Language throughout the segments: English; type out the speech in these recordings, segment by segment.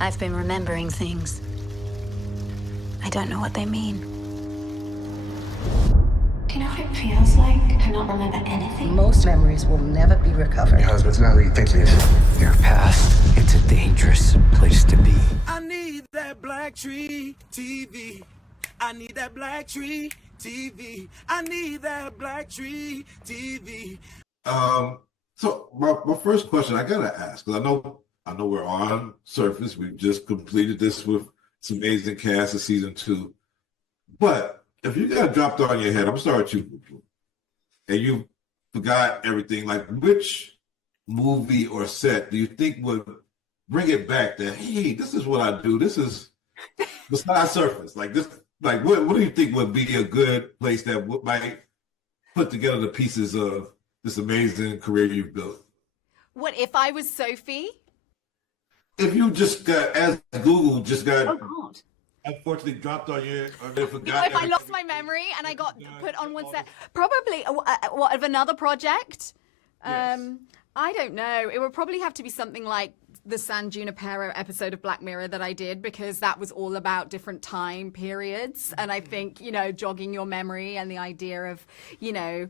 I've been remembering things. I don't know what they mean. Do you know what it feels like to not remember anything? Most memories will never be recovered. Because it's not what you think it is. Your past, it's a dangerous place to be. I need that BlackTree TV. I need that BlackTree TV. I need that BlackTree TV. So my first question I gotta ask, because I know we're on Surface. We've just completed this with some amazing cast of season 2. But if you got dropped on your head, I'm sorry to you, and you forgot everything, like which movie or set do you think would bring it back that, hey, this is what I do. This is besides Surface. Like this, like what do you think would be a good place that might put together the pieces of this amazing career you've built? What if I was Sophie? If you just got, as Google just got, Oh God. unfortunately dropped on you, or they forgot. If I lost my memory and I got put on one set, probably what of another project? Yes. I don't know. It would probably have to be something like the San Junipero episode of Black Mirror that I did, because that was all about different time periods. And I think, you know, jogging your memory and the idea of, you know,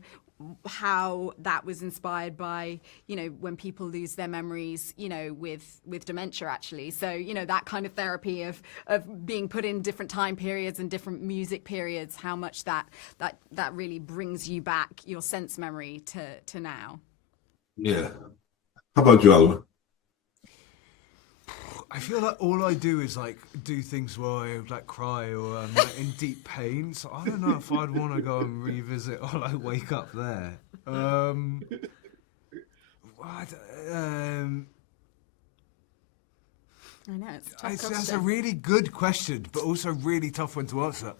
how that was inspired by, you know, when people lose their memories, you know, with dementia actually. So, you know, that kind of therapy of being put in different time periods and different music periods, how much that really brings you back your sense memory to now. Yeah. How about you, Oliver? I feel like all I do is like do things where I like cry or I'm like, in deep pain. So I don't know if I'd want to go and revisit or like wake up there. I know it's a tough question. That's a really good question, but also a really tough one to answer.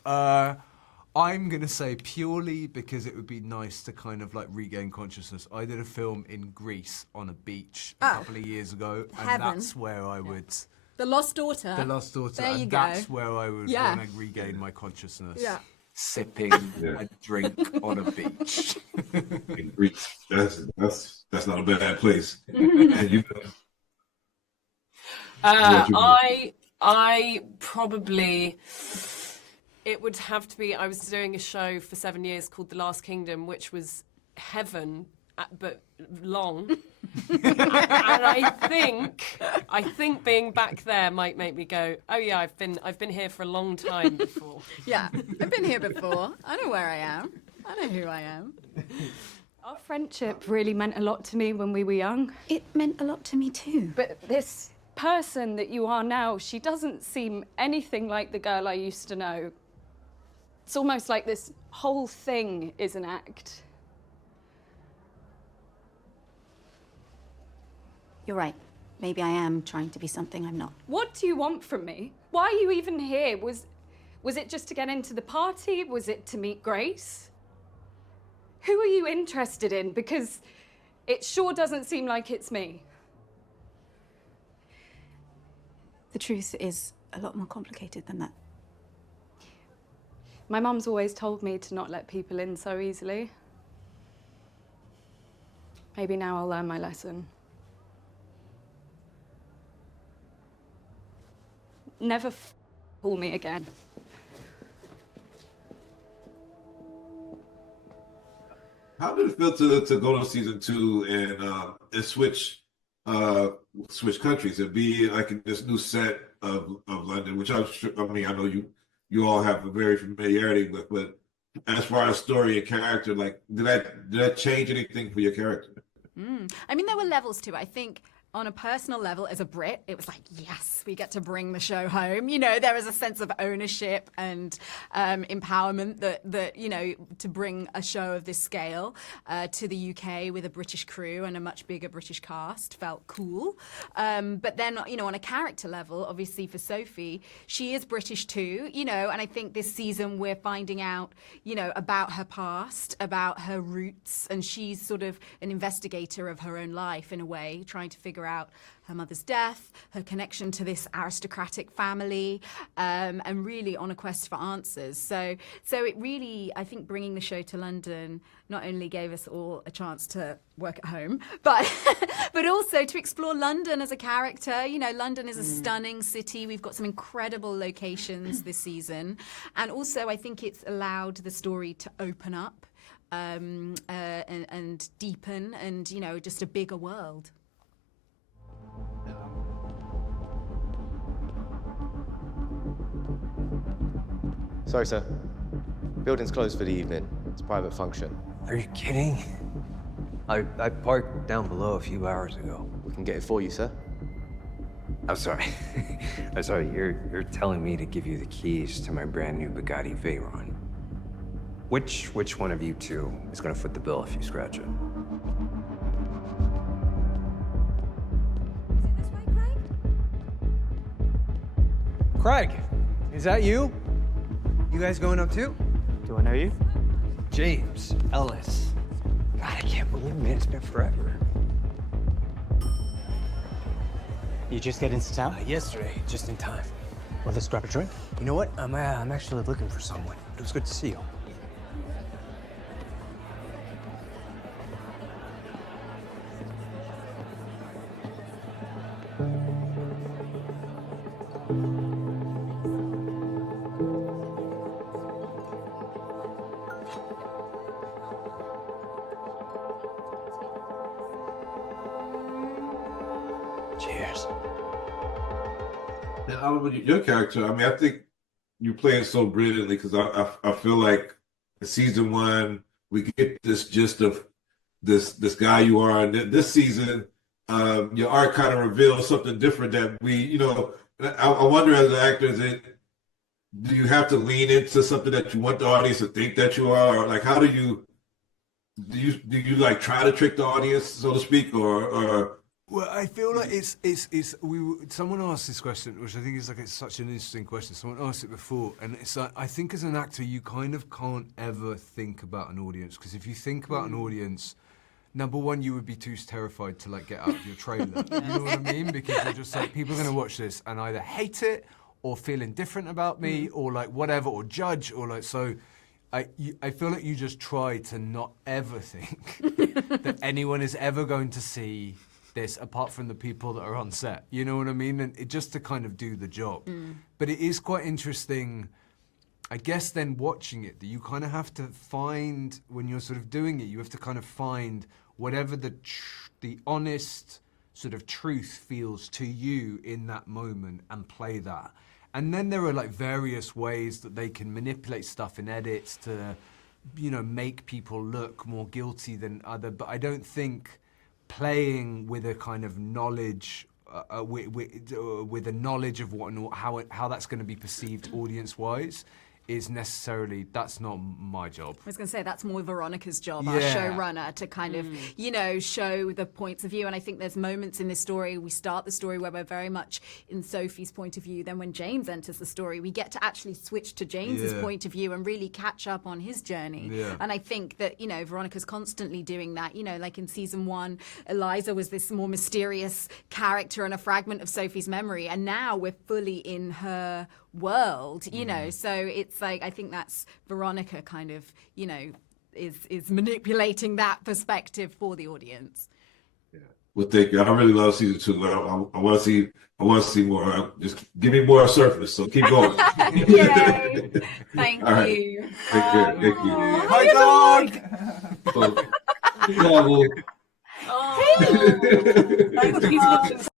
I'm gonna say purely because it would be nice to kind of like regain consciousness. I did a film in Greece on a beach a couple of years ago, and that's where I would. The Lost Daughter. The Lost Daughter. There you and go. That's where I would want to regain my consciousness. Yeah. Sipping a drink on a beach. In Greece, that's not a bad place. And you I probably, it would have to be, I was doing a show for 7 years called The Last Kingdom, which was heaven, but long. And I think being back there might make me go, oh yeah, I've been here for a long time before. Yeah, I've been here before. I know where I am. I know who I am. Our friendship really meant a lot to me when we were young. It meant a lot to me too. But this person that you are now, she doesn't seem anything like the girl I used to know. It's almost like this whole thing is an act. You're right. Maybe I am trying to be something I'm not. What do you want from me? Why are you even here? Was it just to get into the party? Was it to meet Grace? Who are you interested in? Because it sure doesn't seem like it's me. The truth is a lot more complicated than that. My mum's always told me to not let people in so easily. Maybe now I'll learn my lesson. Never call me again. How did it feel to go to season 2 and switch countries and be like in this new set of London, which I know you all have a very familiarity with, but as far as story and character, like did that change anything for your character? I mean, there were levels to it. I think on a personal level, as a Brit, it was like, yes, we get to bring the show home. You know, there was a sense of ownership and empowerment that, you know, to bring a show of this scale to the UK with a British crew and a much bigger British cast felt cool. But then, you know, on a character level, obviously for Sophie, she is British too, you know, and I think this season we're finding out, you know, about her past, about her roots, and she's sort of an investigator of her own life in a way, trying to figure figure out her mother's death, her connection to this aristocratic family, and really on a quest for answers. So it really, I think, bringing the show to London not only gave us all a chance to work at home, but but also to explore London as a character. You know, London is a stunning city. We've got some incredible locations this season, and also I think it's allowed the story to open up and deepen, and you know, just a bigger world. Sorry, sir. Building's closed for the evening. It's a private function. Are you kidding? I parked down below a few hours ago. We can get it for you, sir. I'm sorry. I'm sorry, you're telling me to give you the keys to my brand new Bugatti Veyron. Which one of you two is gonna foot the bill if you scratch it? Is it this way, Craig? Craig, is that you? You guys going up too? Do I know you? James Ellis. God, I can't believe it, man. It's been forever. You just get into town? Yesterday, just in time. Well, let's grab a drink. You know what? I'm actually looking for someone. It was good to see you. Cheers. And Oliver, your character, I mean, I think you play it so brilliantly because I feel like in season one, we get this gist of this guy you are. And this season, your art kind of reveals something different that we, you know, I wonder as an actor, do you have to lean into something that you want the audience to think that you are? Or like, how do you like try to trick the audience, so to speak, or Well, I feel like someone asked this question, which I think is like, it's such an interesting question. Someone asked it before, and it's like, I think as an actor, you kind of can't ever think about an audience, because if you think about an audience, number one, you would be too terrified to like get out of your trailer. You know what I mean? Because you're just like, people are going to watch this and either hate it or feel indifferent about me or like whatever, or judge, or like, so I feel like you just try to not ever think that anyone is ever going to see this apart from the people that are on set. You know what I mean? And just to kind of do the job. But it is quite interesting, I guess, then watching it, that you kind of have to find, when you're sort of doing it, you have to kind of find whatever the honest sort of truth feels to you in that moment and play that. And then there are like various ways that they can manipulate stuff in edits to, you know, make people look more guilty than other. But I don't think playing with a kind of knowledge, with a knowledge of what and how that's going to be perceived audience-wise, is necessarily, that's not my job. I was going to say, that's more Veronica's job, our showrunner, to kind of, you know, show the points of view. And I think there's moments in this story, we start the story where we're very much in Sophie's point of view. Then when James enters the story, we get to actually switch to James's point of view and really catch up on his journey. And I think that, you know, Veronica's constantly doing that. You know, like in season one, Eliza was this more mysterious character and a fragment of Sophie's memory. And now we're fully in her world, you know, so it's like, I think that's Veronica kind of, you know, is manipulating that perspective for the audience. Well, thank you. I really love season 2. I want to see more. Just give me more surface. So keep going. Yay! Thank All right. you. Thank you. Hi, dog! So, Oh.